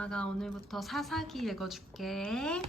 엄마가 오늘부터 사사기 읽어줄게.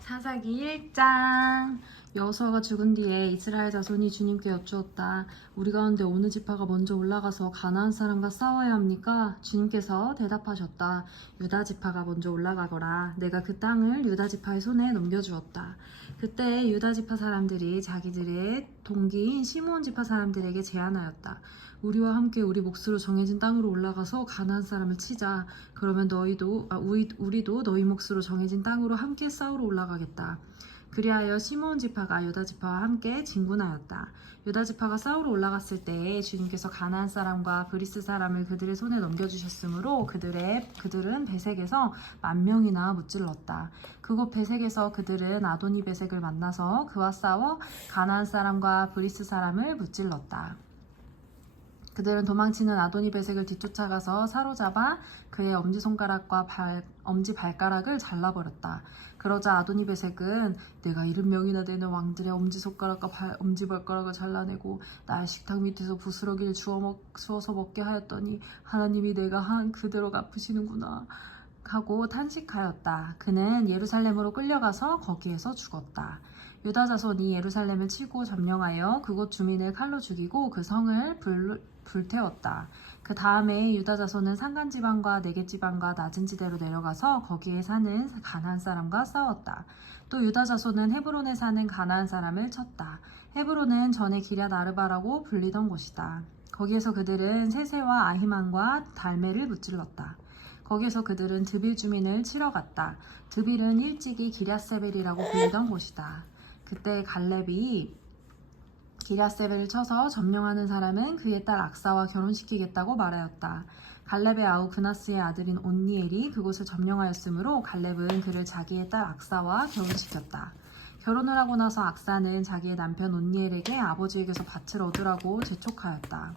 사사기 1장. 여호수아가 죽은 뒤에 이스라엘 자손이 주님께 여쭈었다. 우리 가운데 어느 지파가 먼저 올라가서 가나안 사람과 싸워야 합니까? 주님께서 대답하셨다. 유다 지파가 먼저 올라가거라. 내가 그 땅을 유다 지파의 손에 넘겨주었다. 그때 유다 지파 사람들이 자기들의 동기인 시므온 지파 사람들에게 제안하였다. 우리와 함께 우리 몫으로 정해진 땅으로 올라가서 가나안 사람을 치자. 그러면 우리도 너희 몫으로 정해진 땅으로 함께 싸우러 올라가겠다. 그리하여 시므온 지파가 유다 지파와 함께 진군하였다. 유다 지파가 싸우러 올라갔을 때 주님께서 가나안 사람과 브리스 사람을 그들의 손에 넘겨주셨으므로 그들은 베색에서 10,000명이나 무찔렀다. 그곳 베색에서 그들은 아도니 베색을 만나서 그와 싸워 가나안 사람과 브리스 사람을 무찔렀다. 그들은 도망치는 아도니 베색을 뒤쫓아가서 사로잡아 그의 엄지손가락과 엄지발가락을 잘라버렸다. 그러자 아도니 베색은 내가 70명이나 되는 왕들의 엄지손가락과 엄지발가락을 잘라내고 나의 식탁 밑에서 부스러기를 주워서 먹게 하였더니 하나님이 내가 한 그대로 갚으시는구나 하고 탄식하였다. 그는 예루살렘으로 끌려가서 거기에서 죽었다. 유다 자손이 예루살렘을 치고 점령하여 그곳 주민을 칼로 죽이고 그 성을 불태웠다. 그 다음에 유다 자손은 산간지방과 네겝지방과 낮은 지대로 내려가서 거기에 사는 가나안 사람과 싸웠다. 또 유다 자손은 헤브론에 사는 가나안 사람을 쳤다. 헤브론은 전에 기럇 아르바라고 불리던 곳이다. 거기에서 그들은 세세와 아히만과 달메를 무찔렀다. 거기에서 그들은 드빌 주민을 치러 갔다. 드빌은 일찍이 기럇세벨이라고 불리던 곳이다. 그때 갈렙이 기럇세벨을 쳐서 점령하는 사람은 그의 딸 악사와 결혼시키겠다고 말하였다. 갈렙의 아우 그나스의 아들인 온니엘이 그곳을 점령하였으므로 갈렙은 그를 자기의 딸 악사와 결혼시켰다. 결혼을 하고 나서 악사는 자기의 남편 온니엘에게 아버지에게서 밭을 얻으라고 재촉하였다.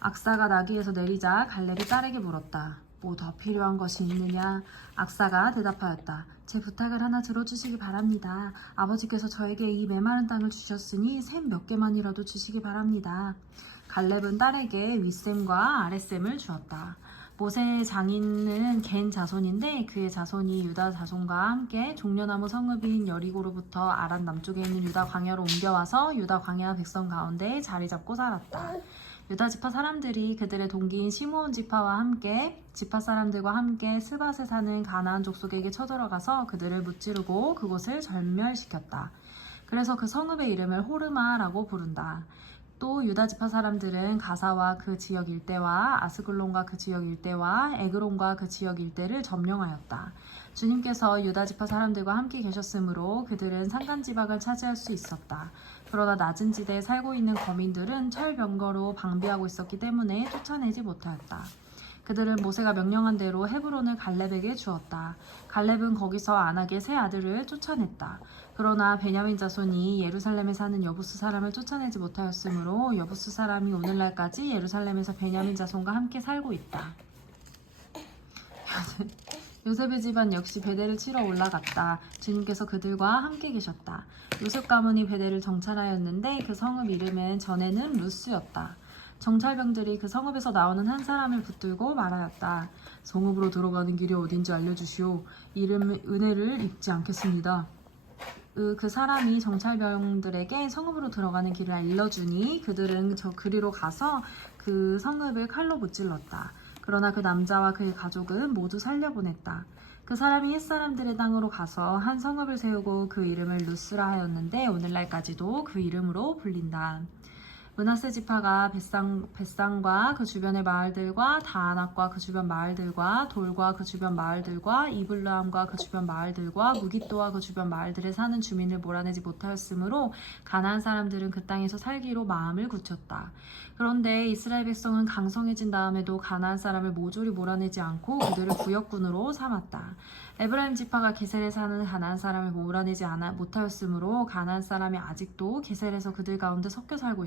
악사가 나귀에서 내리자 갈렙이 딸에게 물었다. 뭐 더 필요한 것이 있느냐? 악사가 대답하였다. 제 부탁을 하나 들어주시기 바랍니다. 아버지께서 저에게 이 메마른 땅을 주셨으니 샘 몇 개만이라도 주시기 바랍니다. 갈렙은 딸에게 윗샘과 아랫샘을 주었다. 모세의 장인은 겐 자손인데 그의 자손이 유다 자손과 함께 종려나무 성읍인 여리고로부터 아란 남쪽에 있는 유다 광야로 옮겨와서 유다 광야 백성 가운데 자리 잡고 살았다. 유다 지파 사람들이 그들의 동기인 시므온 지파와 함께 지파 사람들과 함께 스밧에 사는 가나안 족속에게 쳐들어가서 그들을 무찌르고 그곳을 절멸시켰다. 그래서 그 성읍의 이름을 호르마라고 부른다. 또 유다 지파 사람들은 가사와 그 지역 일대와 아스글론과 그 지역 일대와 에그론과 그 지역 일대를 점령하였다. 주님께서 유다 지파 사람들과 함께 계셨으므로 그들은 산간지방을 차지할 수 있었다. 그러나 낮은 지대에 살고 있는 거민들은 철병거로 방비하고 있었기 때문에 쫓아내지 못하였다. 그들은 모세가 명령한 대로 헤브론을 갈렙에게 주었다. 갈렙은 거기서 안악의 세 아들을 쫓아냈다. 그러나 베냐민 자손이 예루살렘에 사는 여부스 사람을 쫓아내지 못하였으므로 여부스 사람이 오늘날까지 예루살렘에서 베냐민 자손과 함께 살고 있다. 요셉의 집안 역시 베델을 치러 올라갔다. 주님께서 그들과 함께 계셨다. 요셉 가문이 베델을 정찰하였는데 그 성읍 이름은 전에는 루스였다. 정찰병들이 그 성읍에서 나오는 한 사람을 붙들고 말하였다. 성읍으로 들어가는 길이 어딘지 알려주시오. 은혜를 입지 않겠습니다. 그 사람이 정찰병들에게 성읍으로 들어가는 길을 알려주니 그들은 그리로 가서 그 성읍을 칼로 무찔렀다. 그러나 그 남자와 그의 가족은 모두 살려보냈다. 그 사람이 햇사람들의 땅으로 가서 한 성읍을 세우고 그 이름을 루스라 하였는데 오늘날까지도 그 이름으로 불린다. 므낫세 지파가 벳산과 그 주변의 마을들과 다아낙과 그 주변 마을들과 돌과 그 주변 마을들과 이블르함과 그 주변 마을들과 무깃도와 그 주변 마을들에 사는 주민을 몰아내지 못하였으므로 가나안 사람들은 그 땅에서 살기로 마음을 굳혔다. 그런데 이스라엘 백성은 강성해진 다음에도 가나안 사람을 모조리 몰아내지 않고 그들을 구역군으로 삼았다. 에브라임 지파가 게셀에 사는 가나안 사람을 몰아내지 못하였으므로 가나안 사람이 아직도 게셀에서 그들 가운데 섞여 살고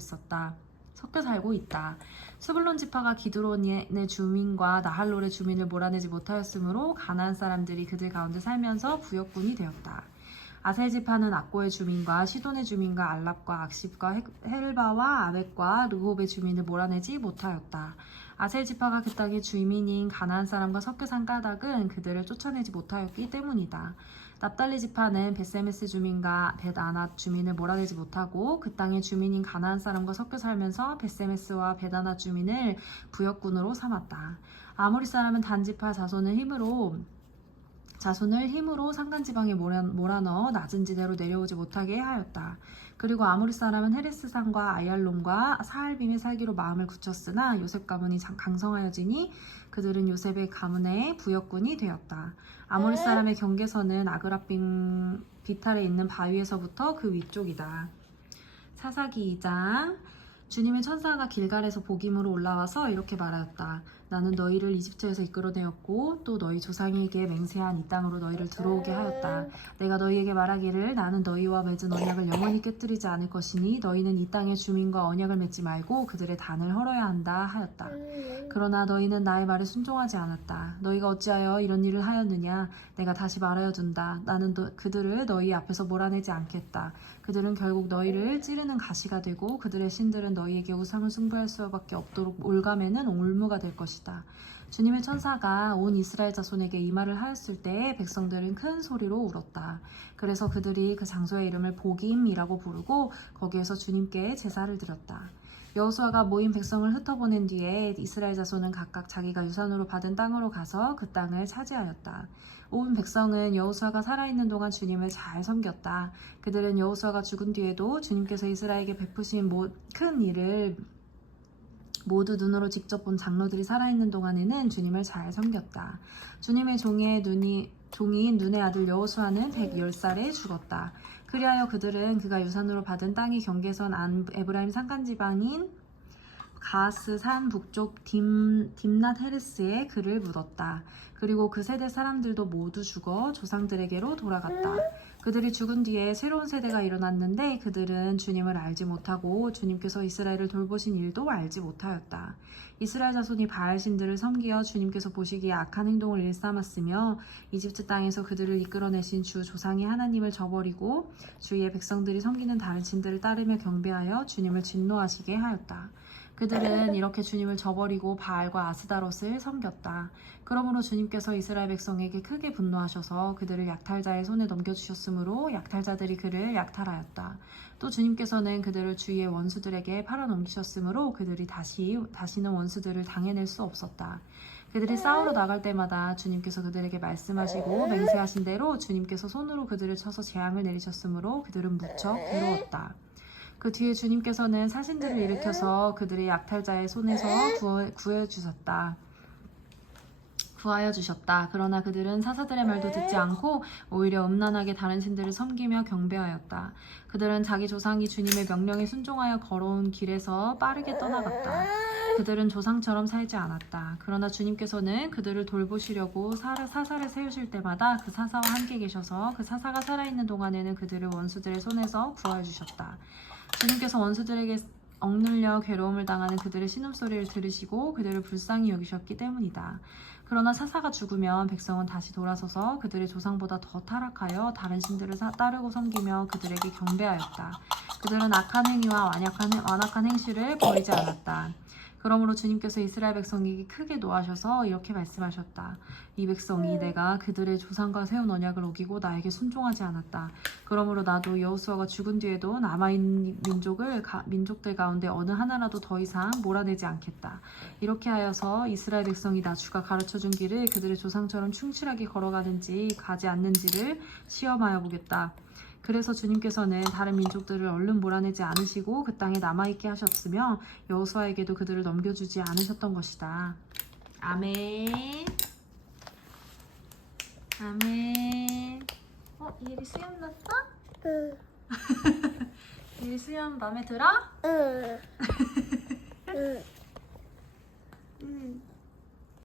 있다. 스불론 지파가 기드론의 주민과 나할롤의 주민을 몰아내지 못하였으므로 가나안 사람들이 그들 가운데 살면서 구역군이 되었다. 아셀 지파는 악고의 주민과 시돈의 주민과 알랍과 악십과 헬바와 아벡과 르홉의 주민을 몰아내지 못하였다. 아셀 지파가 그 땅의 주민인 가나안 사람과 섞여 산 까닭은 그들을 쫓아내지 못하였기 때문이다. 납달리 지파는 벳세메스 주민과 벳아낫 주민을 몰아내지 못하고 그 땅의 주민인 가나안 사람과 섞여 살면서 벳세메스와 벳아낫 주민을 부역군으로 삼았다. 아모리 사람은 단 지파 자손을 힘으로 산간지방에 몰아넣어 낮은 지대로 내려오지 못하게 하였다. 그리고 아모리 사람은 헤레스산과 아얄론과 사알빔에 살기로 마음을 굳혔으나 요셉 가문이 강성하여지니 그들은 요셉의 가문의 부역군이 되었다. 아모리 사람의 경계선은 아그라빔 비탈에 있는 바위에서부터 그 위쪽이다. 사사기 2장. 주님의 천사가 길갈에서 복임으로 올라와서 이렇게 말하였다. 나는 너희를 이집트에서 이끌어내었고 또 너희 조상에게 맹세한 이 땅으로 너희를 들어오게 하였다. 내가 너희에게 말하기를 나는 너희와 맺은 언약을 영원히 깨뜨리지 않을 것이니 너희는 이 땅의 주민과 언약을 맺지 말고 그들의 단을 헐어야 한다 하였다. 그러나 너희는 나의 말에 순종하지 않았다. 너희가 어찌하여 이런 일을 하였느냐? 내가 다시 말하여 둔다. 나는 그들을 너희 앞에서 몰아내지 않겠다. 그들은 결국 너희를 찌르는 가시가 되고 그들의 신들은 너희에게 우상을 숭배할 수밖에 없도록 올가매는 올무가 될 것이다. 주님의 천사가 온 이스라엘 자손에게 이 말을 하였을 때 백성들은 큰 소리로 울었다. 그래서 그들이 그 장소의 이름을 복임이라고 부르고 거기에서 주님께 제사를 드렸다. 여호수아가 모인 백성을 흩어보낸 뒤에 이스라엘 자손은 각각 자기가 유산으로 받은 땅으로 가서 그 땅을 차지하였다. 온 백성은 여호수아가 살아있는 동안 주님을 잘 섬겼다. 그들은 여호수아가 죽은 뒤에도 주님께서 이스라엘에게 베푸신 큰 일을 모두 눈으로 직접 본 장로들이 살아있는 동안에는 주님을 잘 섬겼다. 주님의 종인 눈의 아들 여호수아는 110살에 죽었다. 그리하여 그들은 그가 유산으로 받은 땅이 경계선 안 에브라임 산간지방인 가스 산 북쪽 딥낫 헤르스에 그를 묻었다. 그리고 그 세대 사람들도 모두 죽어 조상들에게로 돌아갔다. 그들이 죽은 뒤에 새로운 세대가 일어났는데 그들은 주님을 알지 못하고 주님께서 이스라엘을 돌보신 일도 알지 못하였다. 이스라엘 자손이 바알 신들을 섬기어 주님께서 보시기에 악한 행동을 일삼았으며 이집트 땅에서 그들을 이끌어내신 주 조상의 하나님을 저버리고 주의 백성들이 섬기는 다른 신들을 따르며 경배하여 주님을 진노하시게 하였다. 그들은 이렇게 주님을 저버리고 바알과 아스다롯을 섬겼다. 그러므로 주님께서 이스라엘 백성에게 크게 분노하셔서 그들을 약탈자의 손에 넘겨주셨으므로 약탈자들이 그를 약탈하였다. 또 주님께서는 그들을 주위의 원수들에게 팔아넘기셨으므로 그들이 다시는 원수들을 당해낼 수 없었다. 그들이 싸우러 나갈 때마다 주님께서 그들에게 말씀하시고 맹세하신 대로 주님께서 손으로 그들을 쳐서 재앙을 내리셨으므로 그들은 무척 괴로웠다. 그 뒤에 주님께서는 사신들을 일으켜서 그들의 약탈자의 손에서 구하여 주셨다. 그러나 그들은 사사들의 말도 듣지 않고 오히려 음란하게 다른 신들을 섬기며 경배하였다. 그들은 자기 조상이 주님의 명령에 순종하여 걸어온 길에서 빠르게 떠나갔다. 그들은 조상처럼 살지 않았다. 그러나 주님께서는 그들을 돌보시려고 사사를 세우실 때마다 그 사사와 함께 계셔서 그 사사가 살아있는 동안에는 그들을 원수들의 손에서 구하여 주셨다. 주님께서 원수들에게 억눌려 괴로움을 당하는 그들의 신음소리를 들으시고 그들을 불쌍히 여기셨기 때문이다. 그러나 사사가 죽으면 백성은 다시 돌아서서 그들의 조상보다 더 타락하여 다른 신들을 따르고 섬기며 그들에게 경배하였다. 그들은 악한 행위와 완악한 행실을 버리지 않았다. 그러므로 주님께서 이스라엘 백성에게 크게 노하셔서 이렇게 말씀하셨다. 이 백성이 내가 그들의 조상과 세운 언약을 어기고 나에게 순종하지 않았다. 그러므로 나도 여호수아가 죽은 뒤에도 남아있는 민족들 가운데 어느 하나라도 더 이상 몰아내지 않겠다. 이렇게 하여서 이스라엘 백성이 나 주가 가르쳐준 길을 그들의 조상처럼 충실하게 걸어가는지 가지 않는지를 시험하여 보겠다. 그래서 주님께서는 다른 민족들을 얼른 몰아내지 않으시고 그 땅에 남아있게 하셨으며 여호수아에게도 그들을 넘겨주지 않으셨던 것이다. 아멘. 아멘. 예리 수염 났어? 응. 예리 수염 마음에 들어? 응. 응. 응.